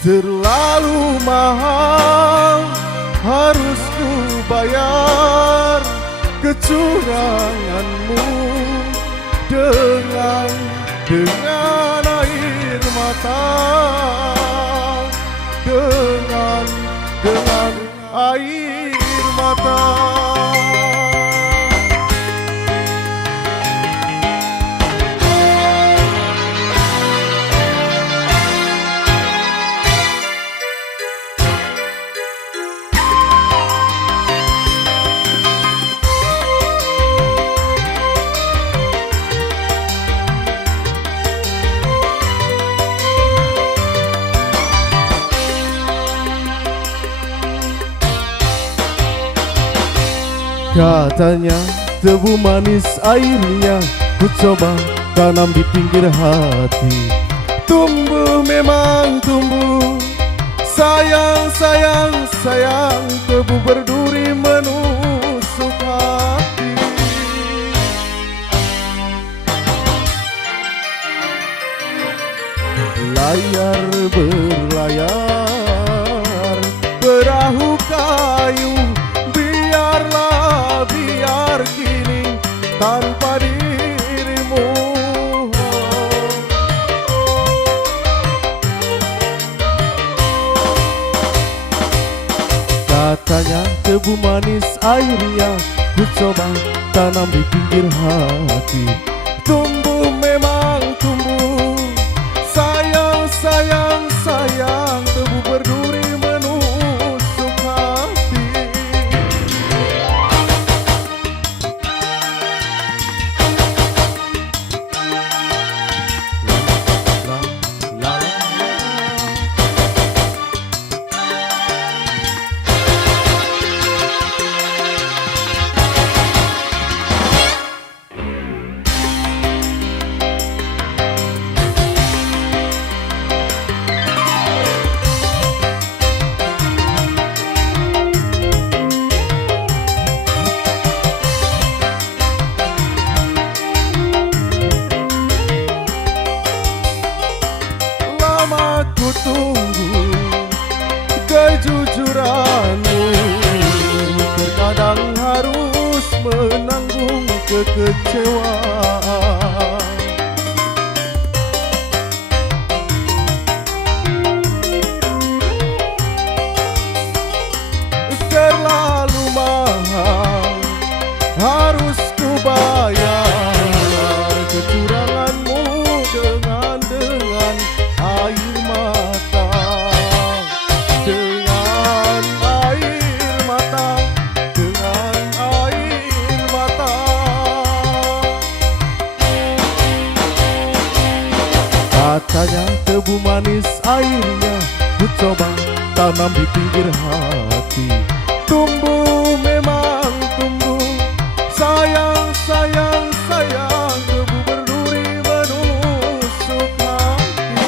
Terlalu mahal harus ku bayar kecuranganmu dengan air mata, dengan air mata. Katanya tebu manis airnya, ku coba tanam di pinggir hati. Tumbuh memang tumbuh, sayang sayang sayang, tebu berduri menusuk hati. Layar berlayar perahu kayu, biar kini tanpa dirimu. Katanya tebu manis airnya, ku coba tanam di pinggir hati. Tumbuh memang tumbuh, sayang sayang sayang, tebu berduri menusuk hati. Ku tunggu kejujuranmu, terkadang harus menanggung kekecewaan. Terlalu mahal harus ku bayar kecuranganmu dengan air mata, dengan air mata, dengan air mata. Katanya tebu manis airnya, ku coba tanam di pinggir hati. Tumbuh memang tumbuh, sayang sayang sayang, tebu berduri menusuk hati.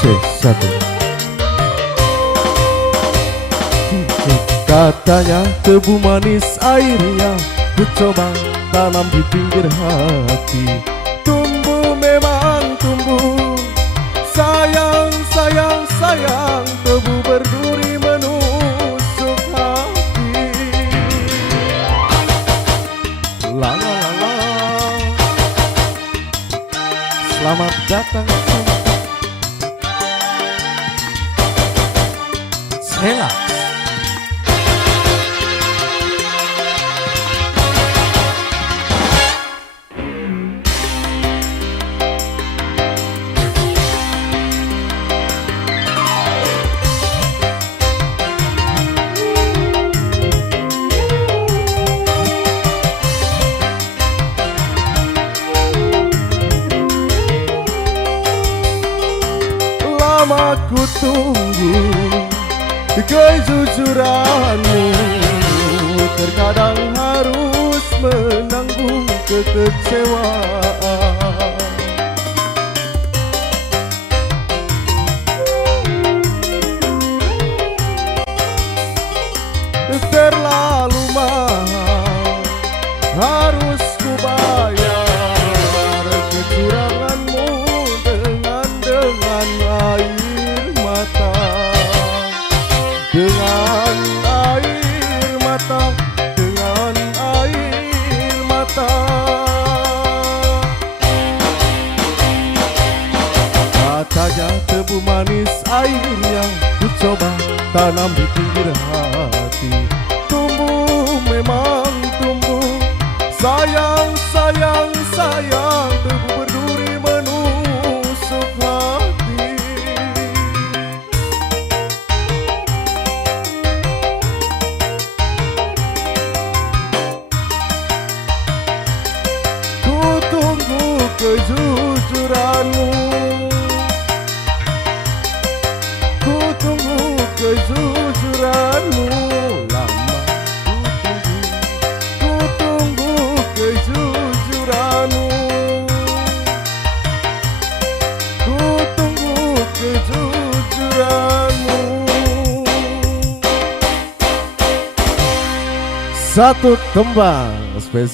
C1. Katanya tebu manis airnya, ku coba tanam di pinggir hati. Tumbuh memang tumbuh, sayang sayang sayang, tebu berduri menusuk hati. La la la la. Selamat datang Sela. Lama ku tunggu kejujuranmu, terkadang harus menanggung kekecewaan. Terlalu mahal harus kubayar kecuranganmu dengan air mata, dengan air mata, dengan air mata. Katanya tebu manis airnya ku coba tanam di pinggir hati. Tumbuh memang tumbuh, sayang sayang sayang, tebu berduri menusuk hati. Ku tunggu kejujuranmu, ku tunggu kejujuranmu. Lama ku tunggu kejujuranmu, ku tunggu kejujuranmu. Satu tembang spesial